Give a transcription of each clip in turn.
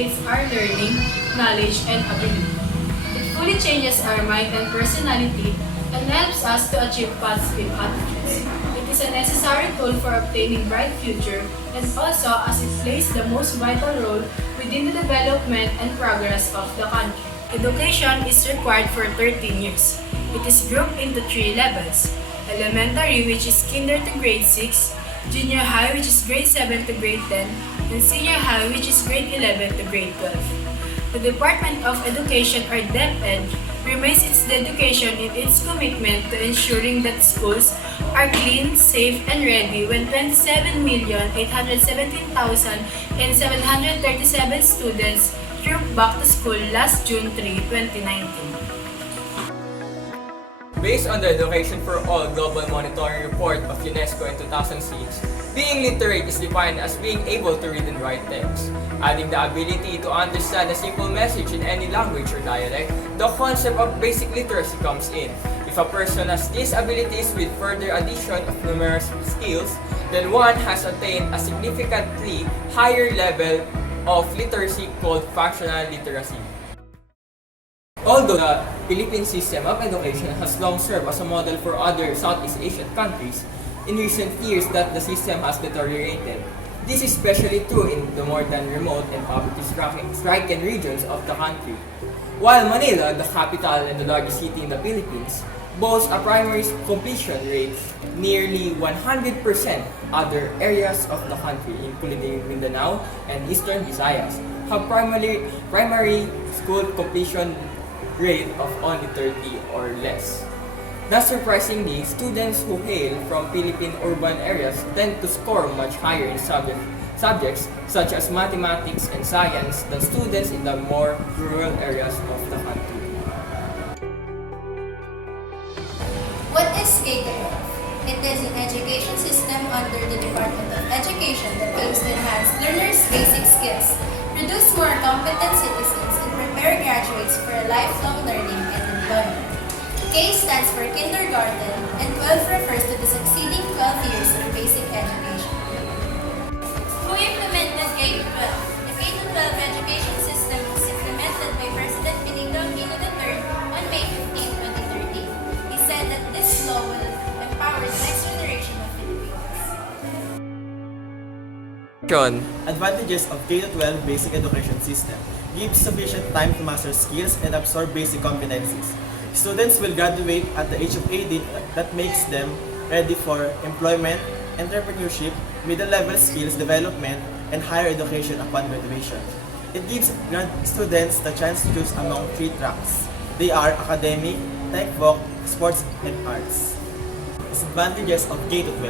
facilitates our learning, knowledge, and ability. It fully changes our mind and personality and helps us to achieve positive attitudes. It is a necessary tool for obtaining bright future and also as it plays the most vital role within the development and progress of the country. Education is required for 13 years. It is grouped into 3 levels: elementary, which is kinder to grade 6, junior high, which is grade 7 to grade 10, and senior high, which is grade 11 to grade 12. The Department of Education, or DepEd, remains its dedication in its commitment to ensuring that schools are clean, safe, and ready when 27,817,737 students trooped back to school last June 3, 2019. Based on the Education for All Global Monitoring Report of UNESCO in 2006, being literate is defined as being able to read and write text. Adding the ability to understand a simple message in any language or dialect, the concept of basic literacy comes in. If a person has these abilities with further addition of numerous skills, then one has attained a significantly higher level of literacy called functional literacy. Although the Philippine system of education has long served as a model for other Southeast Asian countries, in recent years that the system has deteriorated. This is especially true in the more than remote and poverty-stricken regions of the country. While Manila, the capital and the largest city in the Philippines, boasts a primary completion rate nearly 100%, other areas of the country, including Mindanao and Eastern Visayas, have primary school completion rate of only 30 or less. Not surprisingly, students who hail from Philippine urban areas tend to score much higher in subjects such as mathematics and science than students in the more rural areas of the country. What is K-12? It is an education system under the Department of Education that aims to enhance learners' basic skills, produce more competent citizens, and prepare graduates for a lifelong learning and employment. K stands for kindergarten, and 12 refers to the succeeding 12 years of basic education. Who implemented K-12? The K-12 education system was implemented by President Benigno Aquino III on May 15, 2013. He said that this law will empower the next generation of Filipinos. Advantages of K-12 basic education system: gives sufficient time to master skills and absorb basic competencies. Students will graduate at the age of 18 that makes them ready for employment, entrepreneurship, middle-level skills development, and higher education upon graduation. It gives students the chance to choose among 3 tracks. They are academic, tech voc, sports, and arts. Disadvantages of K-12.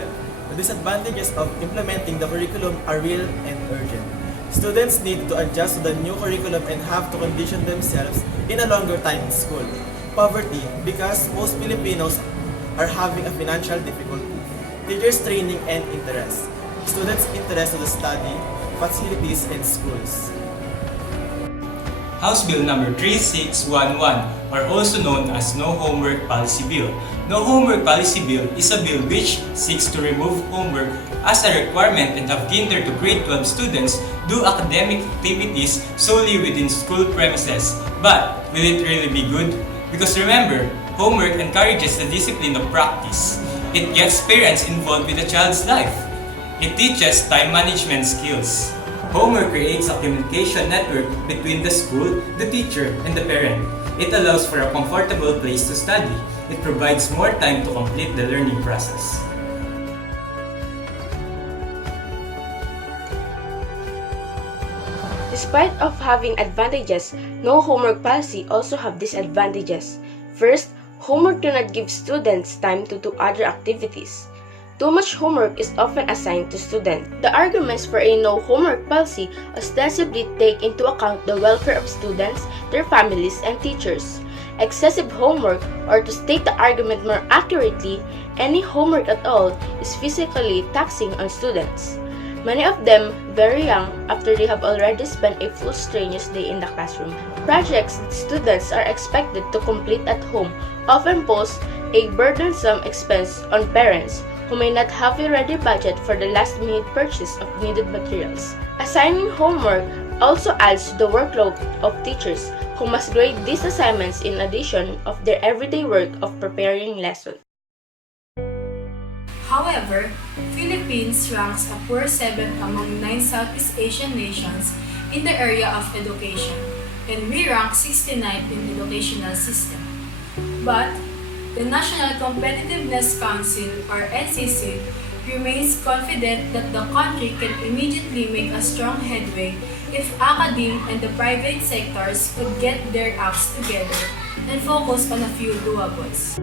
The disadvantages of implementing the curriculum are real and urgent. Students need to adjust to the new curriculum and have to condition themselves in a longer time in school. Poverty, because most Filipinos are having a financial difficulty. Teachers' training and interest. Students' interest in the study, facilities, and schools. House Bill number 3611, or also known as No Homework Policy Bill. No Homework Policy Bill is a bill which seeks to remove homework as a requirement and have kinder to grade 12 students do academic activities solely within school premises. But will it really be good? Because remember, homework encourages the discipline of practice. It gets parents involved with a child's life. It teaches time management skills. Homework creates a communication network between the school, the teacher, and the parent. It allows for a comfortable place to study. It provides more time to complete the learning process. Despite of having advantages, no homework policy also have disadvantages. First, homework do not give students time to do other activities. Too much homework is often assigned to students. The arguments for a no homework policy ostensibly take into account the welfare of students, their families, and teachers. Excessive homework, or to state the argument more accurately, any homework at all, is physically taxing on students. Many of them very young after they have already spent a full strenuous day in the classroom. Projects that students are expected to complete at home often pose a burdensome expense on parents who may not have a ready budget for the last-minute purchase of needed materials. Assigning homework also adds to the workload of teachers who must grade these assignments in addition of their everyday work of preparing lessons. However, Philippines ranks a poor 7th among 9 Southeast Asian nations in the area of education, and we rank 69th in educational system. But, the National Competitiveness Council, or NCC, remains confident that the country can immediately make a strong headway if academe and the private sectors could get their acts together and focus on a few doables.